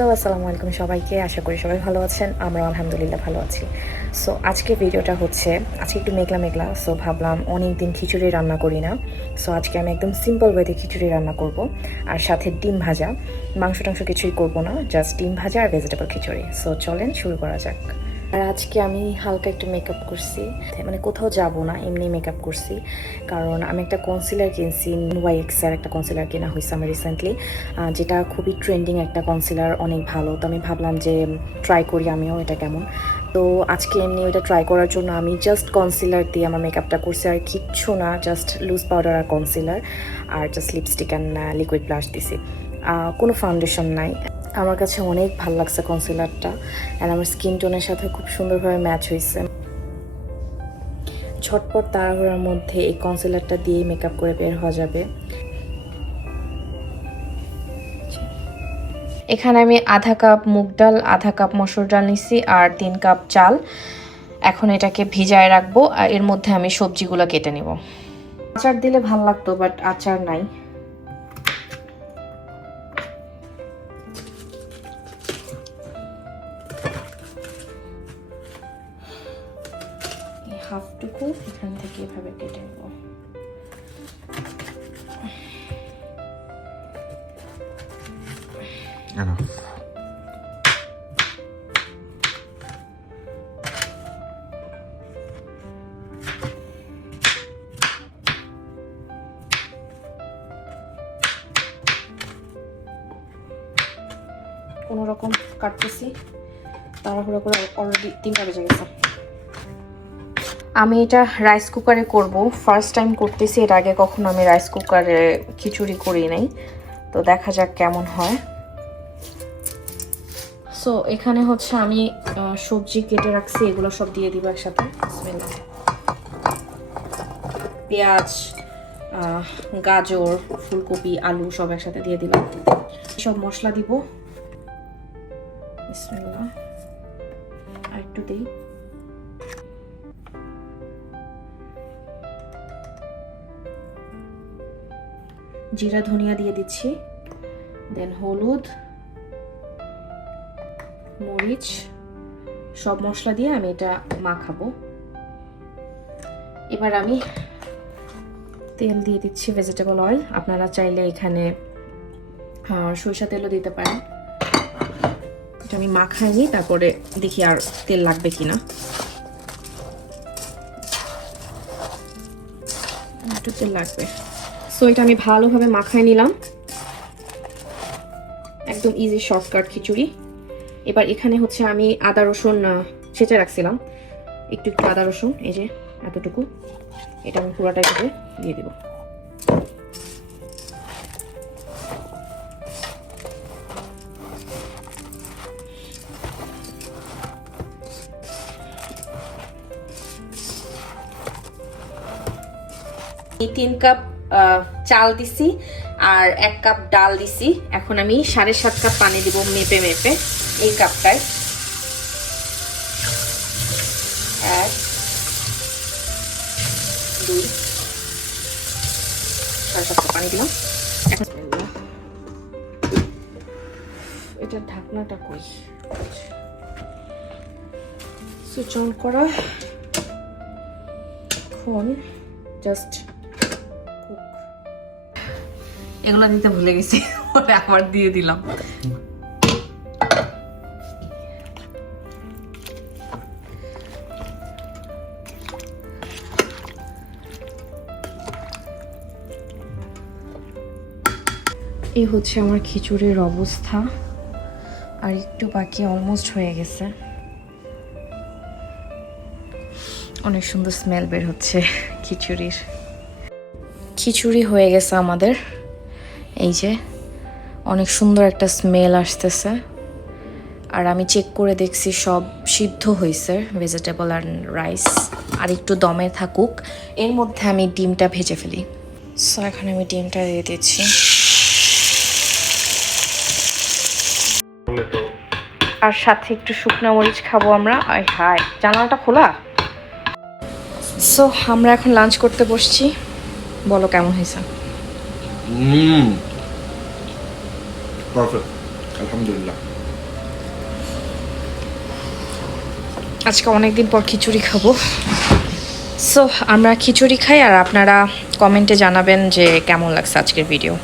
Hello, আসসালামু আলাইকুম সবাইকে। আশা করি সবাই ভালো আছেন। আমরা আলহামদুলিল্লাহ ভালো আছি। সো আজকে ভিডিওটা হচ্ছে, আজকে একটু মেঘলা মেঘলা, সো ভাবলাম অনেক দিন খিচুড়ি রান্না করি না। সো আজকে আমি একদম সিম্পল ওয়েতে খিচুড়ি রান্না করব, আর সাথে ডিম ভাজা। মাংস টাংস কিছুই করবো না, জাস্ট ডিম ভাজা আর ভেজিটেবল খিচুড়ি। সো চলেন শুরু করা যাক। আর আজকে আমি হালকা একটু মেকআপ করছি, মানে কোথাও যাব না, এমনি মেকআপ করছি। কারণ আমি একটা কনসিলার কিনছি, ওয়াইএক্স এর একটা কনসিলার কেনা হয়েছে আমার রিসেন্টলি, যেটা খুবই ট্রেন্ডিং একটা কনসিলার, অনেক ভালো। তো আমি ভাবলাম যে ট্রাই করি আমিও এটা কেমন। তো আজকে এমনি ওইটা ট্রাই করার জন্য আমি জাস্ট কনসিলার দিয়ে আমার মেকআপটা করছি, আর কিচ্ছু না, জাস্ট লুজ পাউডার আর কনসিলার, আর just lipstick and liquid blush দিছি। কোনো ফাউন্ডেশন নাই। আমার কাছে অনেক ভালো লাগছে কনসিলারটা, অ্যান্ড আমার স্কিন টোনের সাথে খুব সুন্দরভাবে ম্যাচ হয়েছে। ঝটপট তাড়াহুড়ার মধ্যে এই কনসিলারটা দিয়েই মেকআপ করে বের হওয়া যাবে। এখানে আমি আধা কাপ মুগ ডাল, আধা কাপ মসুর ডাল নিছি, আর 3 কাপ চাল। এখন এটাকে ভিজায় রাখবো, আর এর মধ্যে আমি সবজিগুলো কেটে নিব। আচার দিলে ভাল লাগতো, বাট আচার নাই। হাফটুকু এখান থেকে এভাবে কেটে নেব। কোনো রকম কাটতেছি, তাড়াহুড়ো করে, অলরেডি 3টা বেজে গেছে। আমি এটা রাইস কুকারে করব, ফার্স্ট টাইম করতেছি। এর আগে কখনো আমি রাইস কুকারে খিচুড়ি করি নাই, তো দেখা যাক কেমন হয়। সো এখানে হচ্ছে আমি সবজি কেটে রাখছি, এগুলো সব দিয়ে দিব একসাথে। পেঁয়াজ, গাজর, ফুলকপি, আলু সব একসাথে দিয়ে দিলাম। সব মশলা দিব। বিসমিল্লাহ, আর একটু দিই। জিরা ধনিয়া দিয়ে দিচ্ছি, দেন হলুদ, মরিচ, সব মশলা দিয়ে আমি এটা মাখাবো। এবার আমি তেল দিয়ে দিচ্ছি, ভেজিটেবল অয়েল। আপনারা চাইলে এখানে সরিষা তেলও দিতে পারেন। এটা আমি মাখাই নিই, তারপরে দেখি আর তেল লাগবে কিনা। একটু তেল লাগবে। সো এটা আমি ভালোভাবে মাখাই নিলাম, একদম ইজি শর্টকাট খিচুড়ি। এবার এখানে হচ্ছে আমি আদা রসুন ছেঁচে রাখছিলাম, একটু একটু আদা রসুন, এই যে এতটুকু, এটা আমি পুরোটাই দিয়ে দিব। এই 3 কাপ চাল দিছি আর 1 কাপ ডাল দিছি। এখন আমি 7.5 কাপ পানি দিব, মেপে মেপে এই কাপটায়। 1 2 7.5 কাপ পানি দিলাম। এখন এটার ঢাকনাটা কই, সুইচ অন করা। এখন জাস্ট এগুলো দিতে ভুলে গেছি, আবার দিয়ে দিলাম। এই হচ্ছে আমার খিচুড়ির অবস্থা, আর একটু বাকি, অলমোস্ট হয়ে গেছে। অনেক সুন্দর স্মেল বের হচ্ছে খিচুড়ির। খিচুড়ি হয়ে গেছে আমাদের, এই যে অনেক সুন্দর একটা স্মেল আসতেছে। আর আমি চেক করে দেখছি সব সিদ্ধ হয়েছে, ভেজিটেবল আর রাইস, আর একটু দমে থাকুক। এর মধ্যে আমি ডিমটা ভেজে ফেলি। সো এখন আমি ডিমটা দিয়ে দিচ্ছি, আর সাথে একটু শুকনো মরিচ খাবো আমরা। হাই, জানালাটা খোলা। সো আমরা এখন লাঞ্চ করতে বসছি, বলো কেমন হয়েছে? পারফেক্ট, আলহামদুলিল্লাহ। আজকে অনেক দিন পর খিচুড়ি খাবো। সো আমরা খিচুড়ি খাই আর আপনারা কমেন্টে জানাবেন যে কেমন লাগছে আজকের ভিডিও।